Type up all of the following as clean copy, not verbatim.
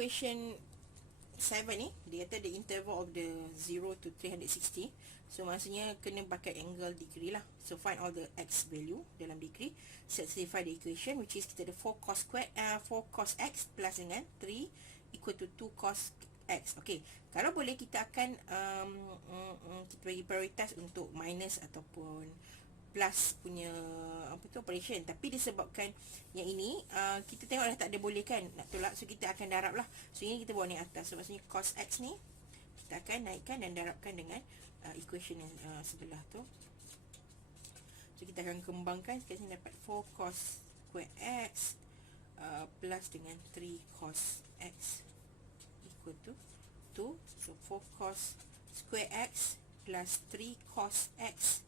equation 7 ni, dia kata the interval of the 0 to 360. So maksudnya kena pakai angle degree lah. So find all the x value dalam degree, satisfy the equation, which is kita ada 4 cos x plus dengan 3 equal to 2 cos x. Okay, kalau boleh kita akan kita bagi prioritas untuk minus ataupun plus punya operation. Tapi disebabkan yang ini kita tengok dah tak ada boleh kan nak tolak, so kita akan darab lah. So ini kita bawa naik atas, so maksudnya cos x ni kita akan naikkan dan darabkan dengan equation yang sebelah tu. So kita akan kembangkan, sekarang ni dapat 4 cos square x plus dengan 3 cos x equal to 2. So 4 cos square x plus 3 cos x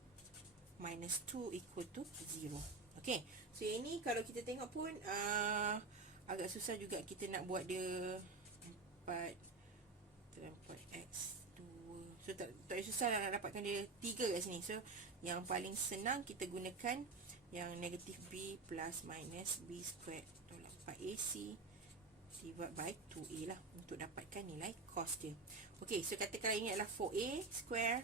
minus 2 equal to 0. Okay, so ini kalau kita tengok pun agak susah juga kita nak buat dia 4x 2. So tak susah nak dapatkan dia 3 kat sini. So yang paling senang kita gunakan yang negatif b plus minus b squared tolak 4ac divide by 2a lah untuk dapatkan nilai cos dia. Okay, so katakanlah ini adalah 4a square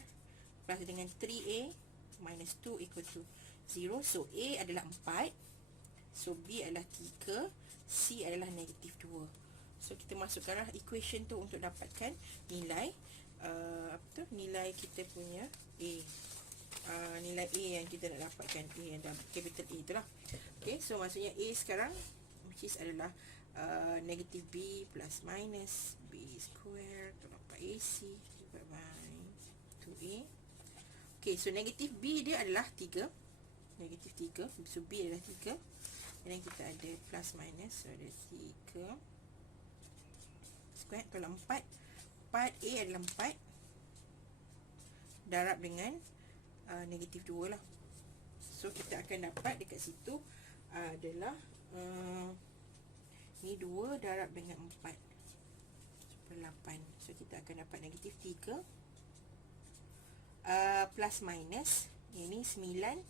plus dengan 3a minus 2 equal to 0. So a adalah 4, so b adalah 3, c adalah negatif 2. So kita masukkanlah equation tu untuk dapatkan nilai nilai kita punya a, nilai a yang kita nak dapatkan, a yang dalam capital A itulah. Okay, so maksudnya a sekarang which is adalah negatif b plus minus b square tolak 4ac divided by 2a. Okay, so negatif b dia adalah 3, negatif 3, so b adalah 3, dan kita ada plus minus, so ada 3 square tolak 4, 4a adalah 4 darab dengan negatif 2 lah. So kita akan dapat dekat situ adalah ni 2 darab dengan 4 per 8. So kita akan dapat negatif 3 plus minus, ini 9,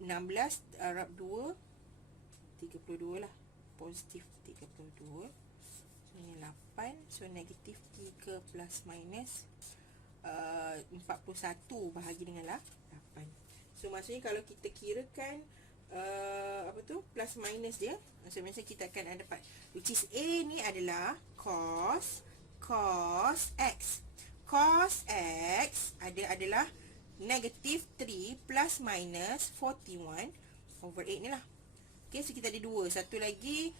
16 darab 2 32 lah, positif 32. So ini 8, so negatif 3 plus minus 41 bahagi dengan 8. So maksudnya kalau kita kirakan plus minus dia, so maksudnya kita akan dapat, which is a ni adalah cos x. Cos x adalah negatif 3 plus minus 41 over 8 ni lah. Okay, so kita ada 2, satu lagi.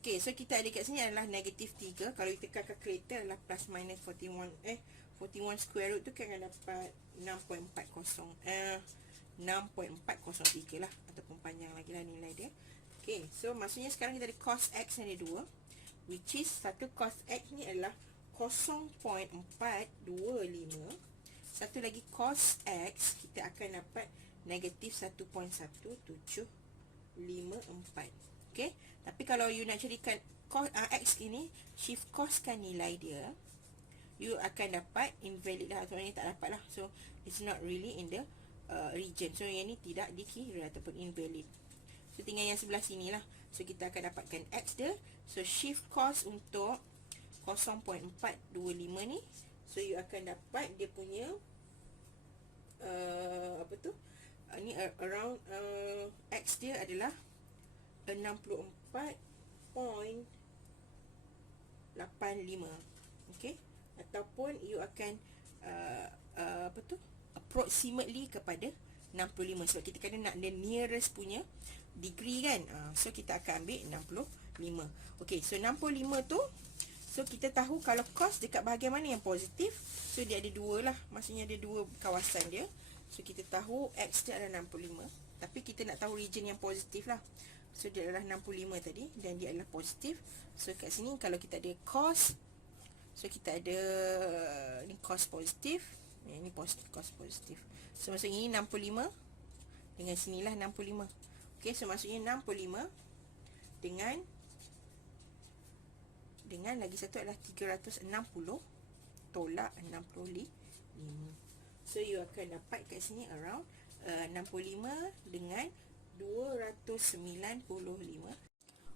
Okay, so kita ada kat sini adalah negatif 3. Kalau kita tekan calculator adalah plus minus 41 square root tu kan akan dapat 6.403 lah, ataupun panjang lagi lah nilai dia. Okay, so maksudnya sekarang kita ada cos x ni ada 2, which is satu cos x ni adalah 0.425, satu lagi cos x kita akan dapat negatif 1.1754. Okay, tapi kalau you nak carikan cos x ini, shift coskan nilai dia, you akan dapat invalid lah, atau ini tak dapat lah. So it's not really in the region, so yang ni tidak dikira ataupun invalid. So tinggal yang sebelah sini lah. So kita akan dapatkan x dia, so shift cos untuk 0.425 ni, so you akan dapat dia punya ni around x dia adalah 64.85. Okay, ataupun you akan approximately kepada 65, sebab kita kena nak the nearest punya degree kan. So kita akan ambil 65. Okay, so 65 tu, so kita tahu kalau cos dekat bahagian mana yang positif, so dia ada 2 lah, maksudnya ada 2 kawasan dia. So kita tahu x dia adalah 65, tapi kita nak tahu region yang positif lah. So dia adalah 65 tadi, dan dia adalah positif. So kat sini kalau kita ada cos, so kita ada ni cos positif, ini positif, cos positif. So maksudnya ini 65 dengan sinilah 65. Okay, so maksudnya 65 dengan lagi satu adalah 360 tolak 65. So you akan dapat kat sini around 65 dengan 295.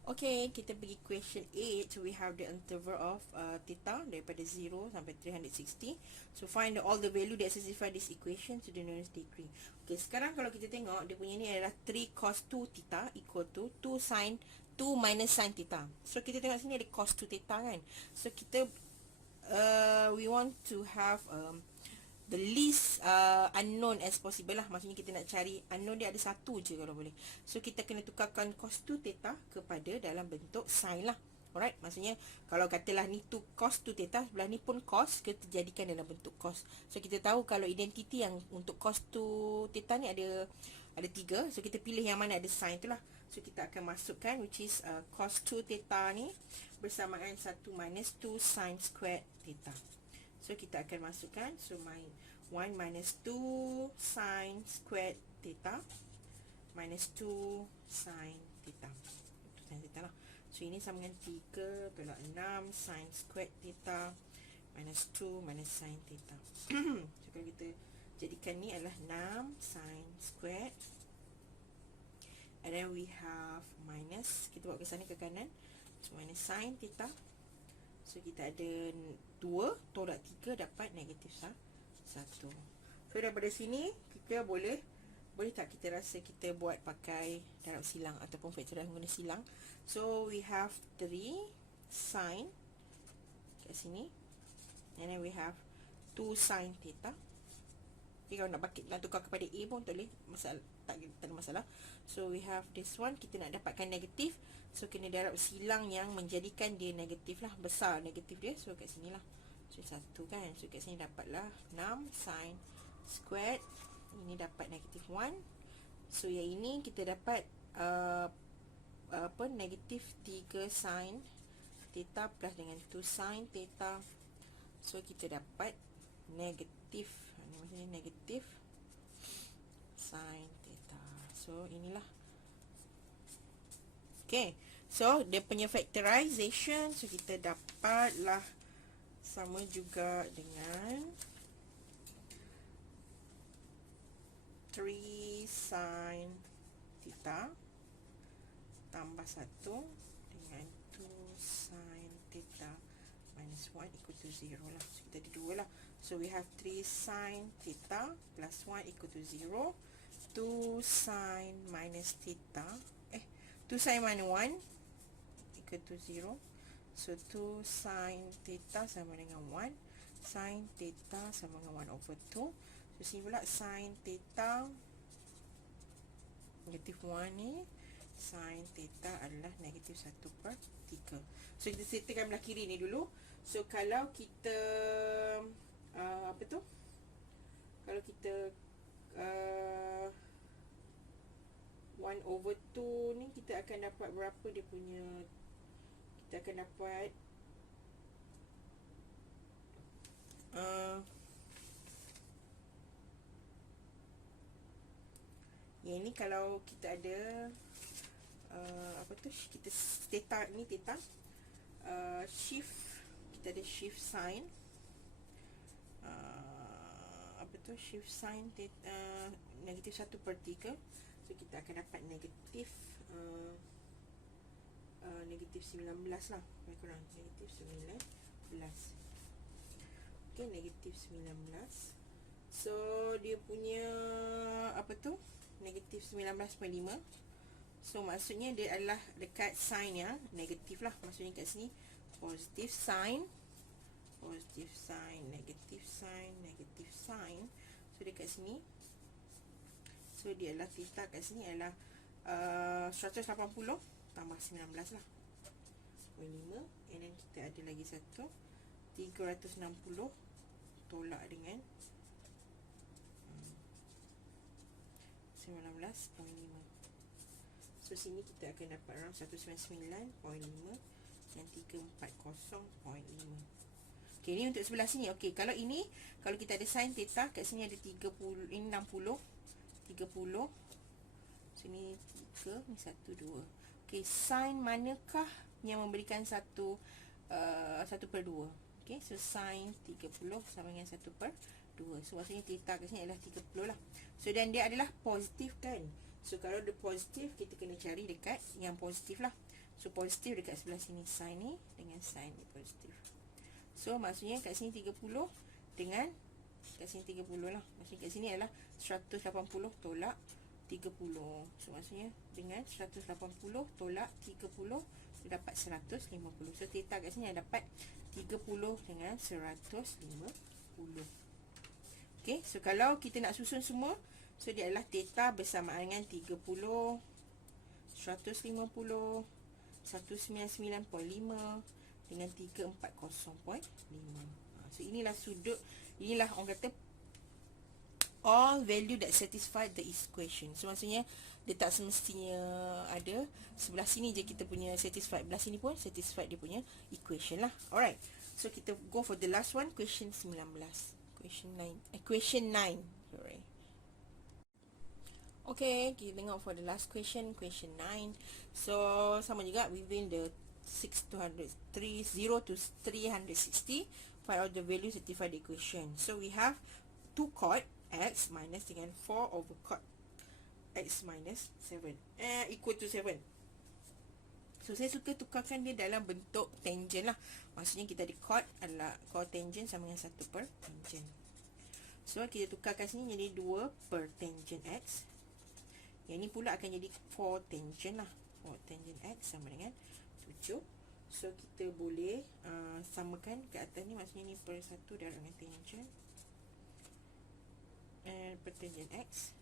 Okay, kita pergi question 8. We have the interval of theta daripada 0 sampai 360. So find all the value that satisfy this equation to the nearest degree. Okay, sekarang kalau kita tengok, dia punya ni adalah 3 cos 2 theta equal to 2 sin 2 minus sin theta. So kita tengok sini ada cos 2 theta kan. So kita we want to have the least unknown as possible lah. Maksudnya kita nak cari unknown dia ada satu je kalau boleh. So kita kena tukarkan cos 2 theta kepada dalam bentuk sin lah. Alright, maksudnya kalau katalah ni tu cos 2 theta, sebelah ni pun cos, kita jadikan dalam bentuk cos. So kita tahu kalau identiti yang untuk cos 2 theta ni ada 3. So kita pilih yang mana ada sin tu lah. So kita akan masukkan which is cos 2 theta ni bersamaan 1 minus 2 sin squared theta. So kita akan masukkan, so 1 minus 2 sin squared theta minus 2 sin theta. Itu sin theta lah. So ini sama dengan 3 tolak 6 sin squared theta minus 2 minus sin theta. So kalau kita jadikan ni adalah 6 sin squared, and then we have minus, kita bawa ke sana ke kanan, so minus sin theta. So kita ada 2 tolak 3 dapat negatif 1. So daripada sini kita boleh tak kita rasa kita buat pakai darab silang ataupun factorial guna silang. So we have 3 sin kat sini, and then we have 2 sin theta. Okay, kalau nak tukar kepada A pun tak boleh, tak ada masalah. So we have this one, kita nak dapatkan negatif, so kena darab silang yang menjadikan dia negatif lah, besar negatif dia. So kat sini lah, so 1 kan. So kat sini dapatlah 6 sin squared, ini dapat negatif 1. So yang ini kita dapat negatif 3 sin theta plus dengan 2 sin theta. So kita dapat negatif, maksudnya negatif sin theta. So inilah. Okay, so dia punya factorization, so kita dapatlah sama juga dengan 3 sin theta tambah 1 dengan 2 sin theta minus 1 equal to 0 lah. So kita ada 2 lah. So we have 3 sin theta plus 1 equal to 0. 2 sin minus theta 2 sin minus 1 equal to 0. So 2 sin theta sama dengan 1. Sin theta sama dengan 1 over 2. So sini pula sin theta negatif 1 ni, sin theta adalah negatif 1/3. So kita settlekan belah kiri ni dulu. So kalau kita kalau kita 1 over 2 ni, kita akan dapat berapa dia punya, kita akan dapat yang ni kalau kita ada kita theta ni theta, shift, kita ada shift sin, shift sin theta negatif 1/3. So kita akan dapat negatif negatif 19 lah, lebih kurang negatif 19. Okay, negatif 19. So dia punya negatif 19.5. So maksudnya dia adalah dekat sign yang negatif lah. Maksudnya kat sini positif sign, negatif sign. So dekat sini, so dia adalah theta kat sini adalah 180 tambah 19 lah, 5. And then kita ada lagi satu 360 tolak dengan 19.5. So sini kita akan dapat around 199.5 dan 340.5. Okay, ni untuk sebelah sini. Okay, kalau ini, kalau kita ada sin theta, kat sini ada 30, ini 60. So ni 3, ni 1, 2. Okay, sin manakah yang memberikan 1/2? Okay, so sin 30 sama dengan 1/2. So maksudnya theta kat sini adalah 30 lah. So dan dia adalah positif kan. So kalau dia positif, kita kena cari dekat yang positif lah. So positif dekat sebelah sini, sin ni dengan sin ni positif. So maksudnya kat sini 30 dengan kat sini 30 lah. Maksudnya kat sini adalah 180 tolak 30. So maksudnya dengan 180 tolak 30 dia dapat 150. So theta kat sini dapat 30 dengan 150. Okay, so kalau kita nak susun semua, so dia adalah theta bersamaan dengan 30, 150, 199.5 dengan 340.5. So inilah sudut, inilah orang kata all value that satisfy the equation. So maksudnya dia tak semestinya ada sebelah sini je kita punya satisfied, belah sini pun satisfied dia punya equation lah. Alright, so kita go for the last one, question 19. Question 9, sorry. Okay, kita tengok for the last question, question 9. So sama juga within the 0 to 360, find out the value satisfy the equation. So we have 2 cot x minus dengan 4 over cot x minus 7 equal to 7. So saya suka tukarkan dia dalam bentuk tangent lah. Maksudnya kita ada cot adalah cotangent sama dengan 1 per tangent. So kita tukarkan sini jadi 2 per tangent x. Yang ni pula akan jadi 4 tangent lah. 4 tangent x sama dengan 7. So kita boleh samakan ke atas ni, maksudnya ni per 1 darab dengan tangent per tangent x.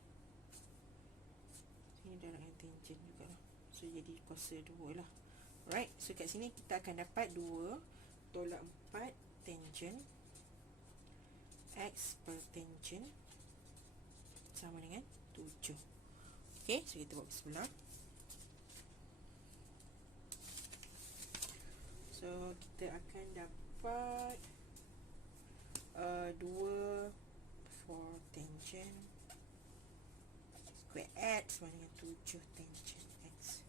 Sini darab dengan tangent juga lah. So jadi kuasa 2 lah. Alright, so kat sini kita akan dapat 2 tolak 4 tangent x per tangent sama dengan 7. Okay, so kita buat sebelah. So kita akan dapat 2 for tangent square x sama dengan 7 tangent x.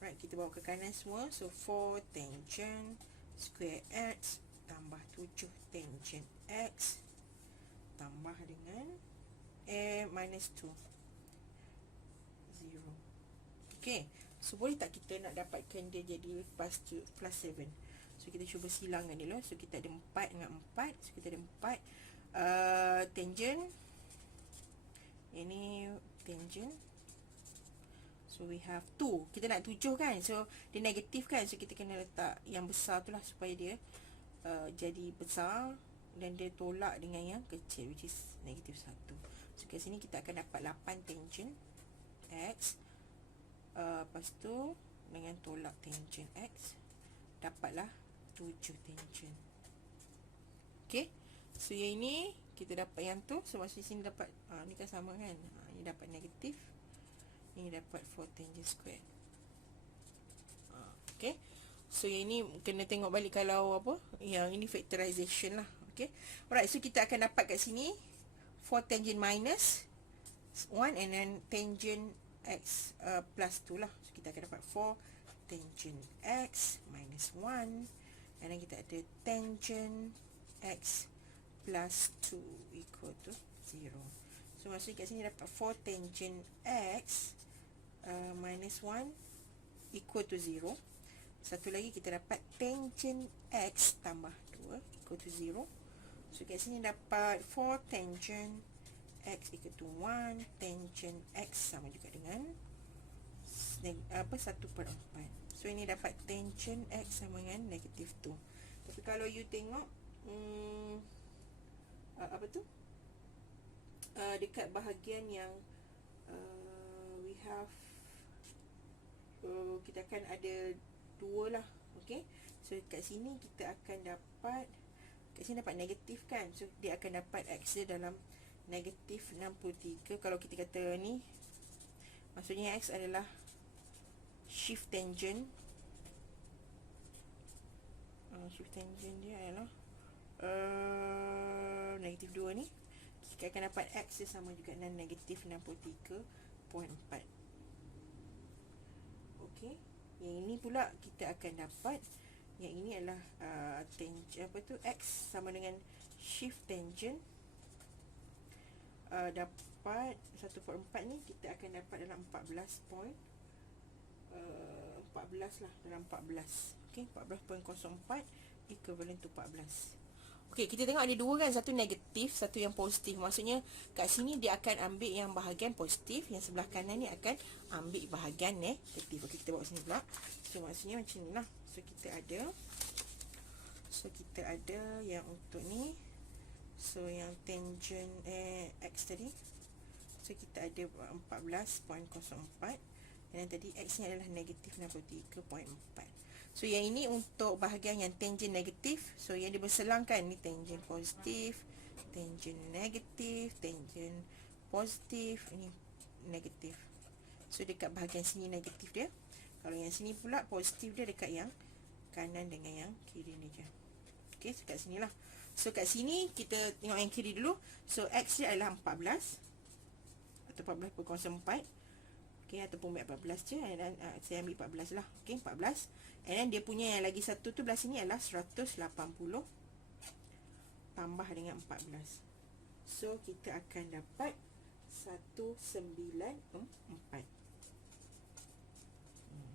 Right, kita bawa ke kanan semua. So 4 tangent square x tambah 7 tangent x tambah dengan minus 2 0. Okay, so boleh tak kita nak dapatkan dia jadi plus 7. So kita cuba silangkan dulu. So kita ada 4 dengan 4. So kita ada 4 tangent, ini tangent. So we have 2. Kita nak 7 kan, so dia negatif kan. So kita kena letak yang besar tu lah supaya dia jadi besar dan dia tolak dengan yang kecil, which is negatif 1. So kat sini kita akan dapat 8 tangent x, lepas tu dengan tolak tangent x dapatlah 7 tangent. Okay, so yang ini kita dapat yang tu. So maksudnya sini dapat ni kan sama kan, ni dapat negatif, ni dapat 4 tangent square. Okay, so yang ini kena tengok balik kalau apa, yang ini factorization lah. Okay, alright, so kita akan dapat kat sini 4 tangent minus 1 and then tangent x plus 2 lah. So kita akan dapat 4 tangent x minus 1 and then kita ada tangent x plus 2 equal to 0. So maksudnya kat sini dapat 4 tangent x minus 1 equal to 0. Satu lagi kita dapat tangent x tambah 2 equal to 0. So kat sini dapat 4 tangent x equal to 1, tangent x sama juga dengan 1 per 4. So ini dapat tangent x sama dengan negatif 2. Tapi kalau you tengok apa tu, dekat bahagian yang we have kita akan ada 2 lah. Okay, so kat sini kita akan dapat, kat sini dapat negatif kan, so dia akan dapat x dia dalam negatif 63. Kalau kita kata ni, maksudnya x adalah shift tangent, shift tangent dia adalah negatif 2 ni, kita akan dapat x dia sama juga dengan negatif 63.4. Okay, yang ini pula kita akan dapat, yang ini adalah x sama dengan shift tangent, dapat 1/4 ni kita akan dapat dalam 14.4. 14 lah, dalam 14. Okey, 14.04 equivalent to 14. Okey, kita tengok ada dua kan, satu negatif, satu yang positif. Maksudnya kat sini dia akan ambil yang bahagian positif, yang sebelah kanan ni akan ambil bahagian negatif. Okey, kita bawa sini pula. So maksudnya macam ni lah. So kita ada yang untuk ni. So yang tangent X tadi. So kita ada 14.04. Dan tadi X ni adalah negatif 63.4. So yang ini untuk bahagian yang tangent negatif. So yang dia berselangkan ni tangent positif, tangent negatif, tangent positif, ini negatif. So dekat bahagian sini negatif dia. Kalau yang sini pula positif dia dekat yang kanan dengan yang kiri ni je. Okey, so kat sini lah. So kat sini kita tengok yang kiri dulu. So X dia adalah 14 atau 14.04. Okey, ataupun 14 je, dan saya ambil 14 lah. Okey, 14. And then dia punya yang lagi satu tu belah sini adalah 180 tambah dengan 14. So kita akan dapat 194.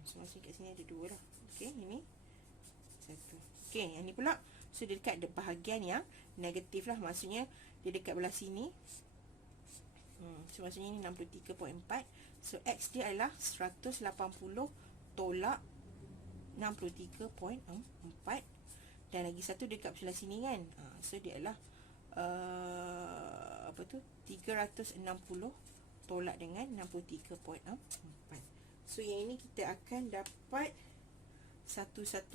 So masih kat sini ada dua lah. Okey, ini satu. Okey, yang ni pula. So dia dekat bahagian yang negatif lah. Maksudnya dia dekat belah sini. So maksudnya ni 63.4. So X dia adalah 180 tolak 63.4. Dan lagi satu dekat sebelah sini kan. So dia adalah 360 tolak dengan 63.4. So yang ini kita akan dapat 116.6.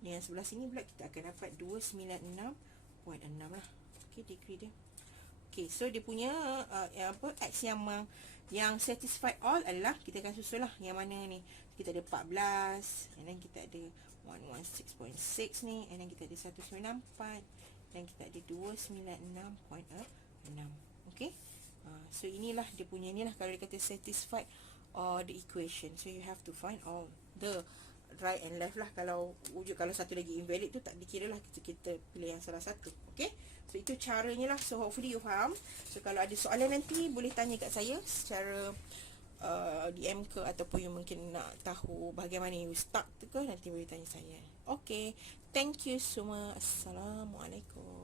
Yang sebelah sini pula kita akan dapat 296.6 lah. Okey, degree dia. Okey, so dia punya X yang satisfied all adalah, kita akan susul lah yang mana ni. Kita ada 14, and then kita ada 116.6 ni, and then kita ada 194, dan kita ada 296.6. Okey. So inilah dia punya ni lah, kalau dia kata satisfied all the equation. So you have to find all the right and left lah. Kalau satu lagi invalid tu tak dikira lah, kita pilih yang salah satu. Okey. So itu caranya lah. So hopefully you faham. So kalau ada soalan nanti boleh tanya kat saya secara DM ke, ataupun you mungkin nak tahu bagaimana you start tu ke, nanti boleh tanya saya. Okay, thank you semua. Assalamualaikum.